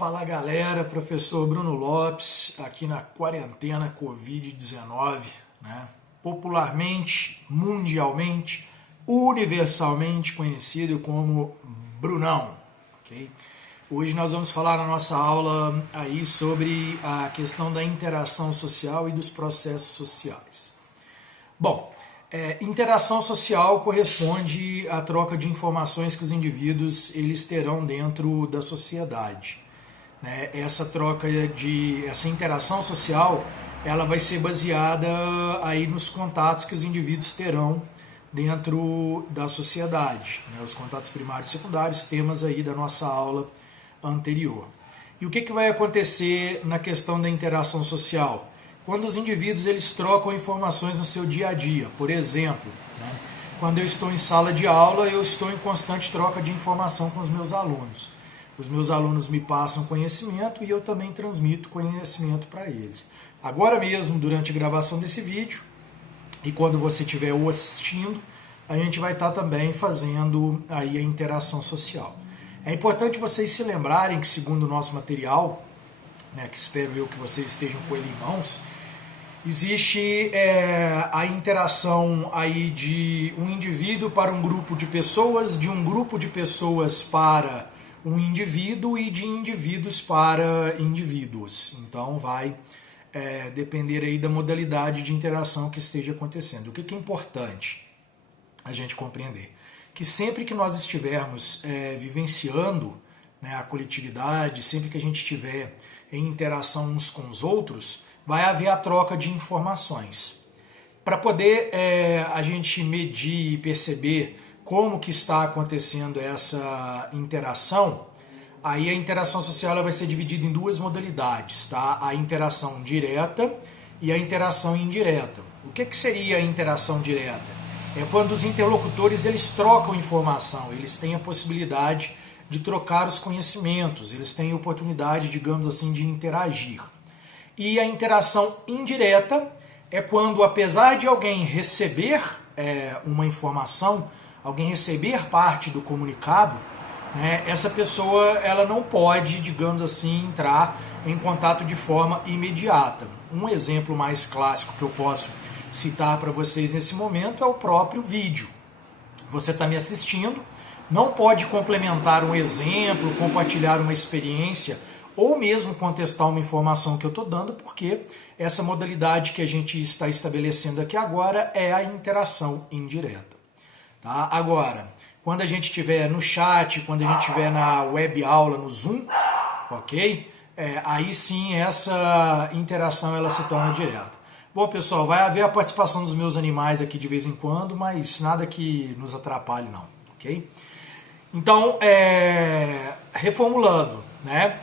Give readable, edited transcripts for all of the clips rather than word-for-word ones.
Fala galera, professor Bruno Lopes, aqui na quarentena Covid-19, né? Popularmente, mundialmente, universalmente conhecido como Brunão, ok? Hoje nós vamos falar na nossa aula aí sobre a questão da interação social e dos processos sociais. Bom, interação social corresponde à troca de informações que os indivíduos eles terão dentro da sociedade. Essa interação social, ela vai ser baseada aí nos contatos que os indivíduos terão dentro da sociedade, né? Os contatos primários e secundários, temas aí da nossa aula anterior. E o que vai acontecer na questão da interação social? Quando os indivíduos eles trocam informações no seu dia a dia, por exemplo, né? Quando eu estou em sala de aula, eu estou em constante troca de informação com os meus alunos. Os meus alunos me passam conhecimento e eu também transmito conhecimento para eles. Agora mesmo, durante a gravação desse vídeo, e quando você estiver o assistindo, a gente vai estar também fazendo aí a interação social. É importante vocês se lembrarem que, segundo o nosso material, né, que espero eu que vocês estejam com ele em mãos, existe a interação aí de um indivíduo para um grupo de pessoas, de um grupo de pessoas para um indivíduo e de indivíduos para indivíduos. Então vai depender aí da modalidade de interação que esteja acontecendo. O que é importante a gente compreender? Que sempre que nós estivermos vivenciando, né, a coletividade, sempre que a gente estiver em interação uns com os outros, vai haver a troca de informações. Para poder a gente medir e perceber como que está acontecendo essa interação, aí a interação social ela vai ser dividida em duas modalidades, tá? A interação direta e a interação indireta. O que seria a interação direta? É quando os interlocutores eles trocam informação, eles têm a possibilidade de trocar os conhecimentos, eles têm a oportunidade, digamos assim, de interagir. E a interação indireta é quando, apesar de alguém receber uma informação, alguém receber parte do comunicado, né, essa pessoa ela não pode, digamos assim, entrar em contato de forma imediata. Um exemplo mais clássico que eu posso citar para vocês nesse momento é o próprio vídeo. Você está me assistindo, não pode complementar um exemplo, compartilhar uma experiência ou mesmo contestar uma informação que eu estou dando, porque essa modalidade que a gente está estabelecendo aqui agora é a interação indireta. Tá? Agora, quando a gente estiver no chat, quando a gente estiver na web aula, no Zoom, ok? Aí sim essa interação ela se torna direta. Bom, pessoal, vai haver a participação dos meus animais aqui de vez em quando, mas nada que nos atrapalhe não, ok? Então, reformulando, né?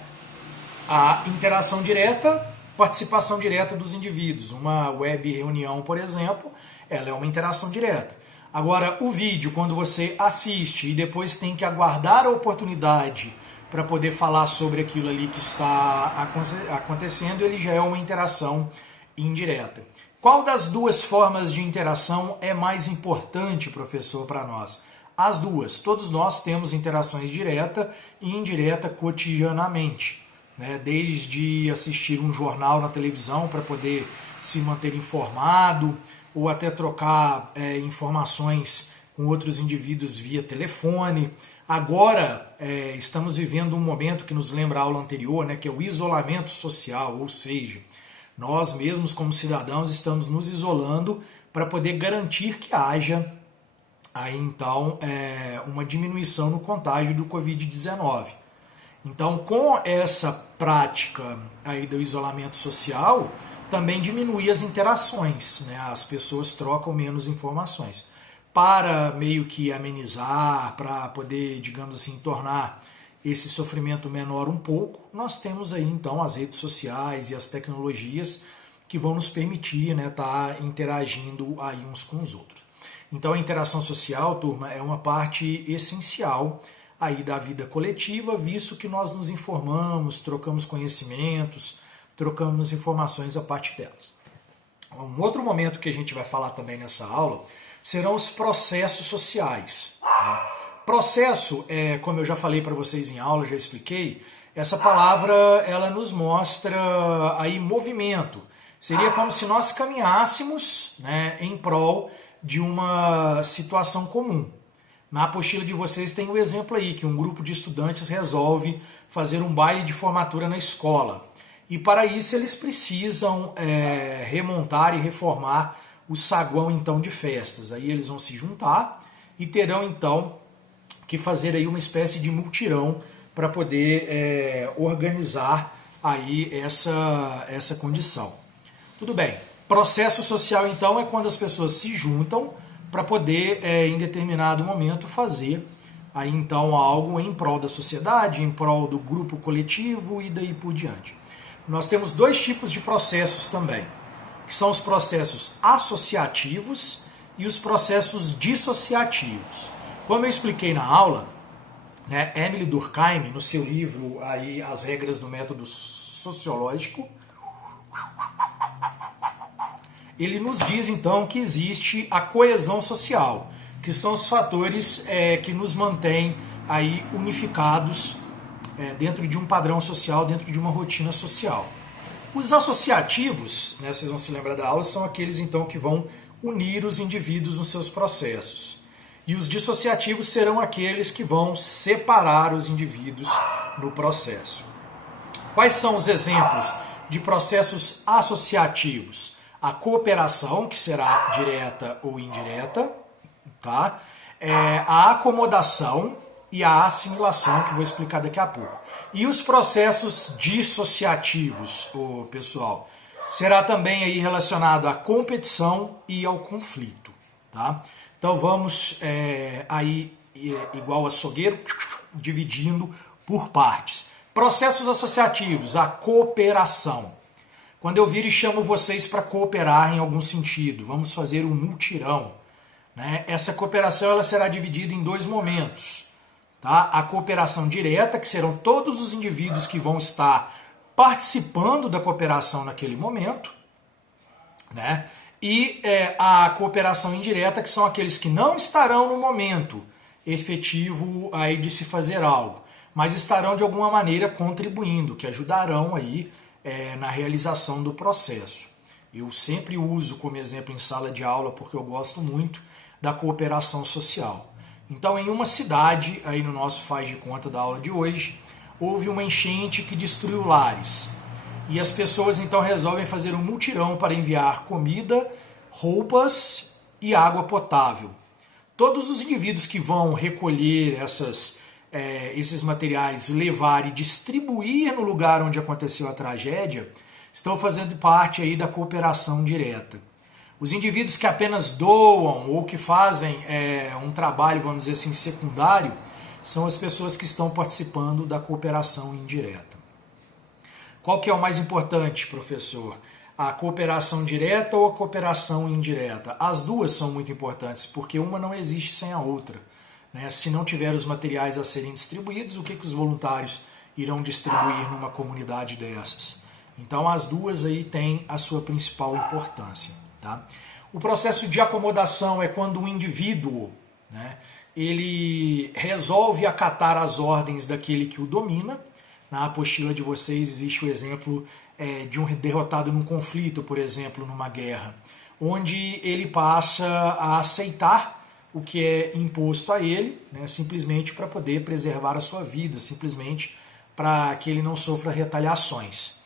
A interação direta, participação direta dos indivíduos. Uma web reunião, por exemplo, ela é uma interação direta. Agora, o vídeo, quando você assiste e depois tem que aguardar a oportunidade para poder falar sobre aquilo ali que está acontecendo, ele já é uma interação indireta. Qual das duas formas de interação é mais importante, professor, para nós? As duas. Todos nós temos interações direta e indireta cotidianamente, né? Desde assistir um jornal na televisão para poder se manter informado, ou até trocar informações com outros indivíduos via telefone. Agora, estamos vivendo um momento que nos lembra a aula anterior, né, que é o isolamento social, ou seja, nós mesmos como cidadãos estamos nos isolando para poder garantir que haja aí, então, uma diminuição no contágio do Covid-19. Então, com essa prática aí do isolamento social, também diminui as interações, né? As pessoas trocam menos informações. Para meio que amenizar, para poder, digamos assim, tornar esse sofrimento menor um pouco, nós temos aí então as redes sociais e as tecnologias que vão nos permitir, né, estar interagindo aí uns com os outros. Então a interação social, turma, é uma parte essencial aí da vida coletiva, visto que nós nos informamos, trocamos conhecimentos, trocamos informações a partir delas. Um outro momento que a gente vai falar também nessa aula serão os processos sociais. Processo, como eu já falei para vocês em aula, já expliquei, essa palavra ela nos mostra aí movimento. Seria como se nós caminhássemos, né, em prol de uma situação comum. Na apostila de vocês tem o exemplo aí, que um grupo de estudantes resolve fazer um baile de formatura na escola. E para isso eles precisam remontar e reformar o saguão então de festas. Aí eles vão se juntar e terão então que fazer aí uma espécie de mutirão para poder organizar aí essa condição. Tudo bem. Processo social então é quando as pessoas se juntam para poder em determinado momento fazer aí então algo em prol da sociedade, em prol do grupo coletivo e daí por diante. Nós temos dois tipos de processos também, que são os processos associativos e os processos dissociativos. Como eu expliquei na aula, né, Emile Durkheim, no seu livro aí, As Regras do Método Sociológico, ele nos diz então que existe a coesão social, que são os fatores que nos mantêm aí unificados dentro de um padrão social, dentro de uma rotina social. Os associativos, né, vocês vão se lembrar da aula, são aqueles então que vão unir os indivíduos nos seus processos. E os dissociativos serão aqueles que vão separar os indivíduos no processo. Quais são os exemplos de processos associativos? A cooperação, que será direta ou indireta, tá? A acomodação e a assimilação, que vou explicar daqui a pouco. E os processos dissociativos, pessoal, será também aí relacionado à competição e ao conflito, tá? Então vamos aí, igual açougueiro, dividindo por partes. Processos associativos, a cooperação. Quando eu vir e chamo vocês para cooperar em algum sentido, vamos fazer um mutirão, né? Essa cooperação ela será dividida em dois momentos. Tá? A cooperação direta, que serão todos os indivíduos que vão estar participando da cooperação naquele momento, né? E a cooperação indireta, que são aqueles que não estarão no momento efetivo aí de se fazer algo, mas estarão de alguma maneira contribuindo, que ajudarão aí na realização do processo. Eu sempre uso como exemplo em sala de aula, porque eu gosto muito da cooperação social. Então, em uma cidade, aí no nosso faz de conta da aula de hoje, houve uma enchente que destruiu lares. E as pessoas então resolvem fazer um mutirão para enviar comida, roupas e água potável. Todos os indivíduos que vão recolher esses materiais, levar e distribuir no lugar onde aconteceu a tragédia, estão fazendo parte aí da cooperação direta. Os indivíduos que apenas doam ou que fazem um trabalho, vamos dizer assim, secundário, são as pessoas que estão participando da cooperação indireta. Qual que é o mais importante, professor? A cooperação direta ou a cooperação indireta? As duas são muito importantes, porque uma não existe sem a outra. Né? Se não tiver os materiais a serem distribuídos, o que os voluntários irão distribuir numa comunidade dessas? Então as duas aí têm a sua principal importância. Tá? O processo de acomodação é quando o indivíduo, né, ele resolve acatar as ordens daquele que o domina. Na apostila de vocês existe o exemplo de um derrotado num conflito, por exemplo, numa guerra, onde ele passa a aceitar o que é imposto a ele, né, simplesmente para poder preservar a sua vida, simplesmente para que ele não sofra retaliações.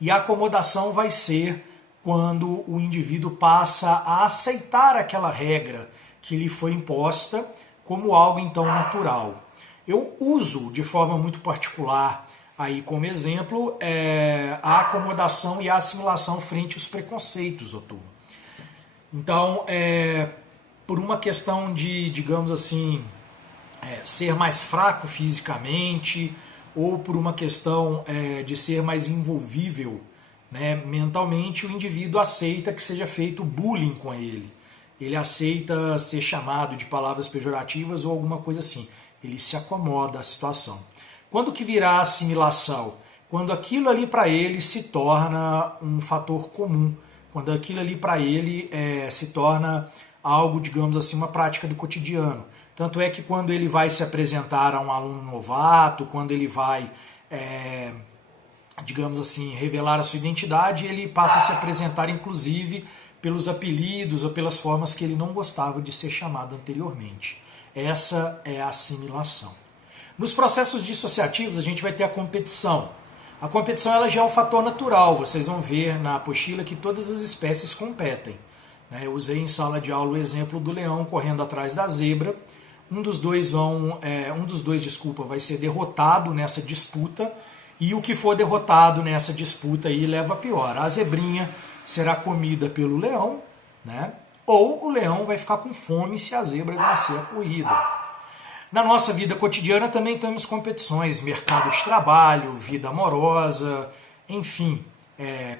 E a acomodação vai ser quando o indivíduo passa a aceitar aquela regra que lhe foi imposta como algo então natural. Eu uso de forma muito particular aí como exemplo a acomodação e a assimilação frente aos preconceitos, doutor. Então, por uma questão de, digamos assim, ser mais fraco fisicamente, ou por uma questão de ser mais envolvível, né, mentalmente, o indivíduo aceita que seja feito bullying com ele. Ele aceita ser chamado de palavras pejorativas ou alguma coisa assim. Ele se acomoda à situação. Quando que virá a assimilação? Quando aquilo ali para ele se torna um fator comum. Quando aquilo ali para ele se torna algo, digamos assim, uma prática do cotidiano. Tanto é que quando ele vai se apresentar a um aluno novato, quando ele vai digamos assim, revelar a sua identidade, ele passa a se apresentar, inclusive, pelos apelidos ou pelas formas que ele não gostava de ser chamado anteriormente. Essa é a assimilação. Nos processos dissociativos, a gente vai ter a competição. A competição ela já é um fator natural. Vocês vão ver na apostila que todas as espécies competem. Eu usei em sala de aula o exemplo do leão correndo atrás da zebra. Um dos dois vai ser derrotado nessa disputa, e o que for derrotado nessa disputa aí leva a pior. A zebrinha será comida pelo leão, né? Ou o leão vai ficar com fome se a zebra vencer a corrida. Na nossa vida cotidiana também temos competições, mercado de trabalho, vida amorosa, enfim,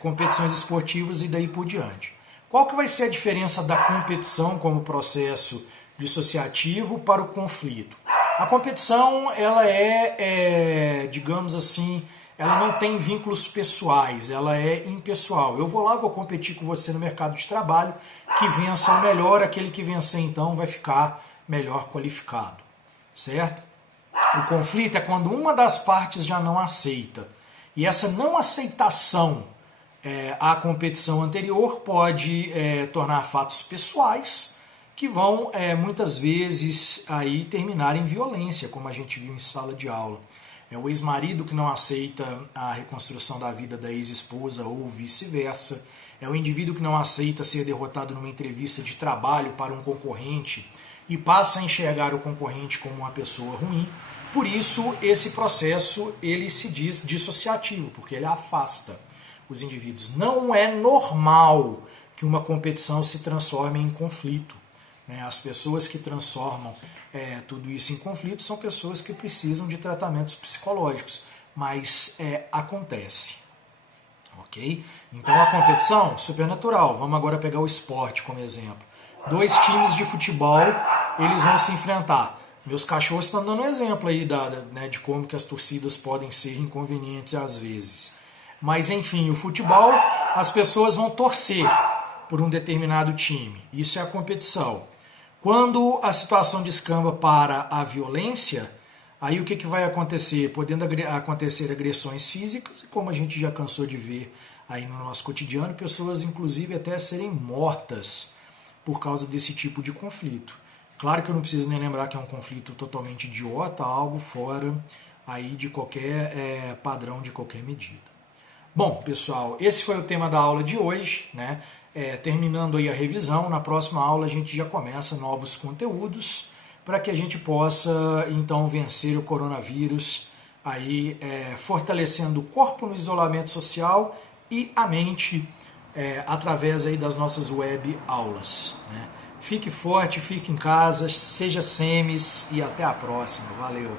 competições esportivas e daí por diante. Qual que vai ser a diferença da competição como processo dissociativo para o conflito? A competição, ela digamos assim, ela não tem vínculos pessoais, ela é impessoal. Eu vou lá, vou competir com você no mercado de trabalho, que vença o melhor, aquele que vencer então vai ficar melhor qualificado, certo? O conflito é quando uma das partes já não aceita. E essa não aceitação à competição anterior pode tornar fatos pessoais, que vão muitas vezes aí terminar em violência, como a gente viu em sala de aula. É o ex-marido que não aceita a reconstrução da vida da ex-esposa ou vice-versa. É o indivíduo que não aceita ser derrotado numa entrevista de trabalho para um concorrente e passa a enxergar o concorrente como uma pessoa ruim. Por isso, esse processo ele se diz dissociativo, porque ele afasta os indivíduos. Não é normal que uma competição se transforme em conflito. As pessoas que transformam tudo isso em conflito são pessoas que precisam de tratamentos psicológicos, mas acontece. Ok? Então a competição, supernatural. Vamos agora pegar o esporte como exemplo. 2 times de futebol, eles vão se enfrentar. Meus cachorros estão dando exemplo aí de como que as torcidas podem ser inconvenientes às vezes. Mas enfim, o futebol, as pessoas vão torcer por um determinado time. Isso é a competição. Quando a situação descamba para a violência, aí o que vai acontecer? Podendo acontecer agressões físicas, como a gente já cansou de ver aí no nosso cotidiano, pessoas inclusive até serem mortas por causa desse tipo de conflito. Claro que eu não preciso nem lembrar que é um conflito totalmente idiota, algo fora aí de qualquer padrão, de qualquer medida. Bom, pessoal, esse foi o tema da aula de hoje, né? Terminando aí a revisão, na próxima aula a gente já começa novos conteúdos para que a gente possa então vencer o coronavírus, aí fortalecendo o corpo no isolamento social e a mente através aí das nossas web aulas, né? Fique forte, fique em casa, seja SEMES e até a próxima. Valeu!